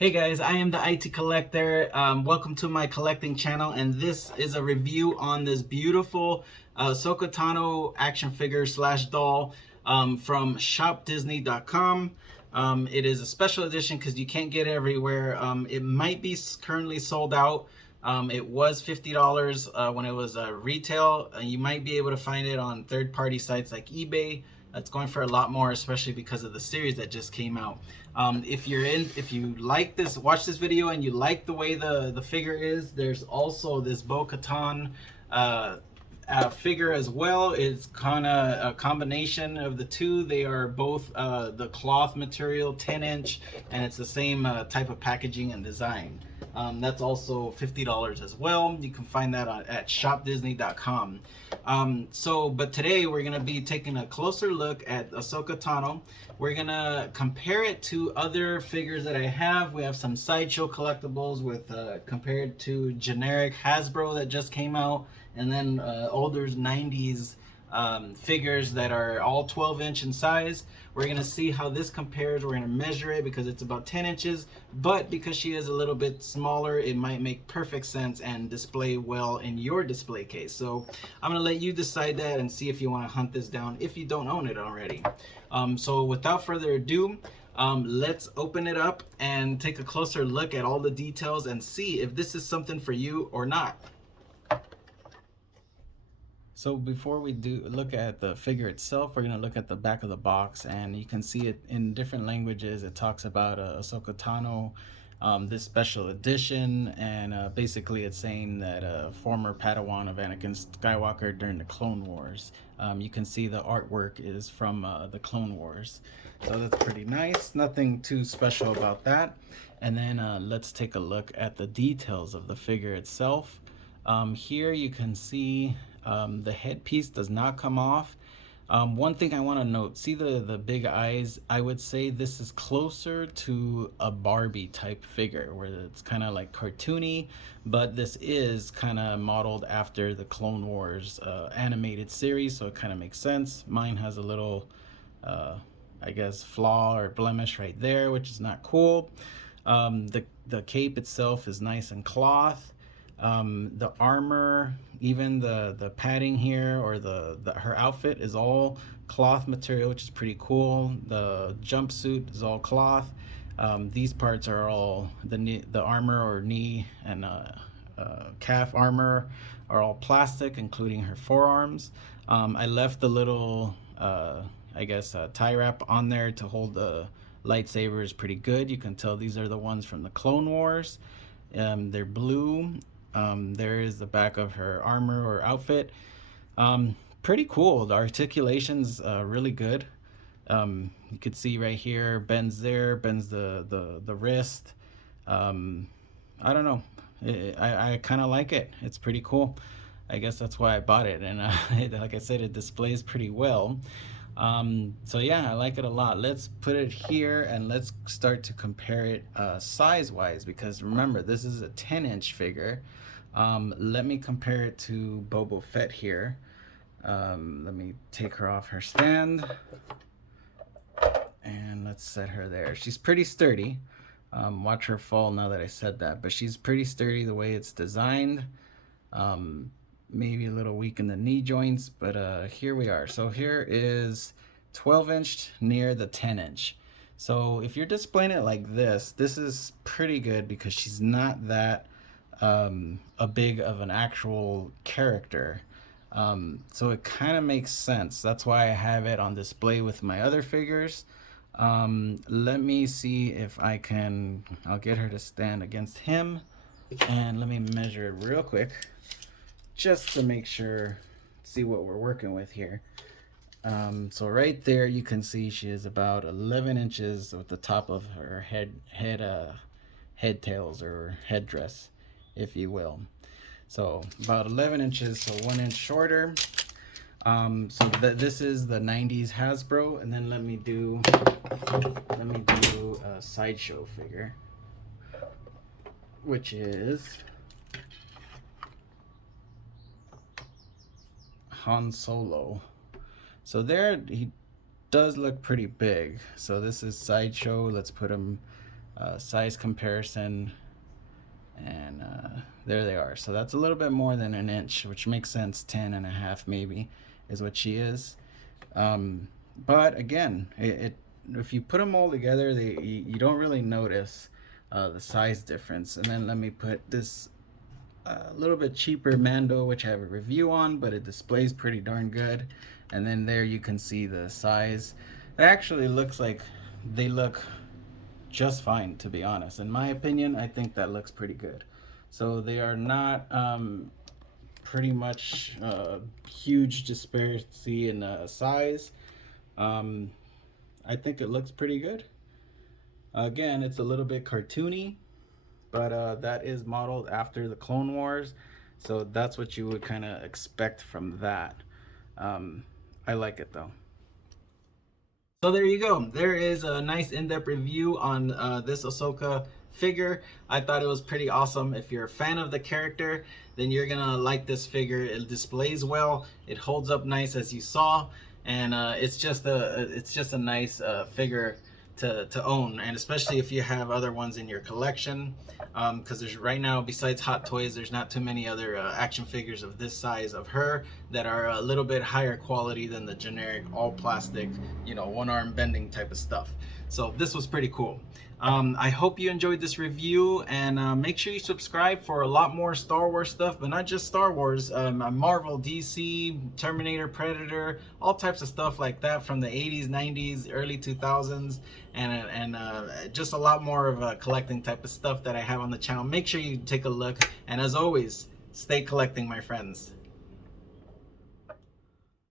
Hey guys, I am the IT Collector. Welcome to my collecting channel, and this is a review on this beautiful Ahsoka Tano action figure slash doll from ShopDisney.com. It is a special edition because you can't get it everywhere. It might be currently sold out. It was $50 when it was retail. You might be able to find it on third-party sites like eBay. It's going for a lot more, especially because of the series that just came out. If you like this, watch this video and you like the way the figure is, there's also this Bo-Katan figure as well. It's kind of a combination of the two. They are both the cloth material, 10-inch, and it's the same type of packaging and design. That's also $50 as well. You can find that at shopdisney.com. But today we're going to be taking a closer look at Ahsoka Tano. We're going to compare it to other figures that I have. We have some sideshow collectibles with compared to generic Hasbro that just came out, and then older 90s figures that are all 12-inch in size. We're going to see how this compares. We're going to measure it because it's about 10 inches, but because she is a little bit smaller, it might make perfect sense and display well in your display case. So I'm going to let you decide that and see if you want to hunt this down if you don't own it already. So without further ado, let's open it up and take a closer look at all the details and see if this is something for you or not. So before we do look at the figure itself, we're going to look at the back of the box, and you can see it in different languages. It talks about Ahsoka Tano, this special edition, and basically it's saying that a former Padawan of Anakin Skywalker during the Clone Wars. You can see the artwork is from the Clone Wars. So that's pretty nice. Nothing too special about that. And then let's take a look at the details of the figure itself. Here you can see the headpiece does not come off. One thing I want to note, see the big eyes? I would say this is closer to a Barbie type figure where it's kind of like cartoony, but this is kind of modeled after the Clone Wars animated series, so it kind of makes sense. Mine has a little I guess flaw or blemish right there, which is not cool. The cape itself is nice and cloth. The armor, even the padding here, or her outfit is all cloth material, which is pretty cool. The jumpsuit is all cloth. These parts are all the armor or knee and calf armor are all plastic, including her forearms. I left the little I guess tie wrap on there to hold the lightsabers pretty good. You can tell these are the ones from the Clone Wars. They're blue. There is the back of her armor or outfit. Pretty cool. The articulation's really good. You could see right here, bends there, bends the wrist. I don't know. I kind of like it. It's pretty cool. I guess that's why I bought it. And like I said, it displays pretty well. So yeah, I like it a lot. Let's put it here and let's start to compare it size wise, because remember, this is a 10-inch figure. Let me compare it to Boba Fett here. Let me take her off her stand and let's set her there. She's pretty sturdy. Watch her fall now that I said that, but she's pretty sturdy the way it's designed. Maybe a little weak in the knee joints, but here we are. So here is 12-inch near the 10-inch. So if you're displaying it like this is pretty good because she's not that a big of an actual character. So it kind of makes sense. That's why I have it on display with my other figures. Let me see if I'll get her to stand against him, and let me measure it real quick just to make sure, see what we're working with here. So right there you can see she is about 11 inches with the top of her head tails or headdress, if you will. So about 11 inches, so 1 inch shorter. So this is the 90s Hasbro, and then let me do a sideshow figure, which is Han Solo. So there he does look pretty big. So this is sideshow. Let's put him size comparison, and there they are. So that's a little bit more than an inch, which makes sense. 10.5 maybe is what she is. But again, if you put them all together, you don't really notice the size difference. And then let me put this a little bit cheaper Mando, which I have a review on, but it displays pretty darn good. And then there you can see the size. It actually looks like they look just fine, to be honest. In my opinion, I think that looks pretty good. So they are not pretty much huge disparity in size. I think it looks pretty good. Again, it's a little bit cartoony, but that is modeled after the Clone Wars, so that's what you would kind of expect from that. I like it though. So there you go. There is a nice in-depth review on this Ahsoka figure. I thought it was pretty awesome. If you're a fan of the character, then you're gonna like this figure. It displays well, it holds up nice as you saw, and it's just a nice figure to own, and especially if you have other ones in your collection, because there's right now, besides Hot Toys, there's not too many other action figures of this size of her that are a little bit higher quality than the generic all plastic, you know, one arm bending type of stuff. So this was pretty cool. I hope you enjoyed this review, and make sure you subscribe for a lot more Star Wars stuff, but not just Star Wars, Marvel, DC, Terminator, Predator, all types of stuff like that from the 80s, 90s, early 2000s, and just a lot more of collecting type of stuff that I have on the channel. Make sure you take a look, and as always, stay collecting, my friends.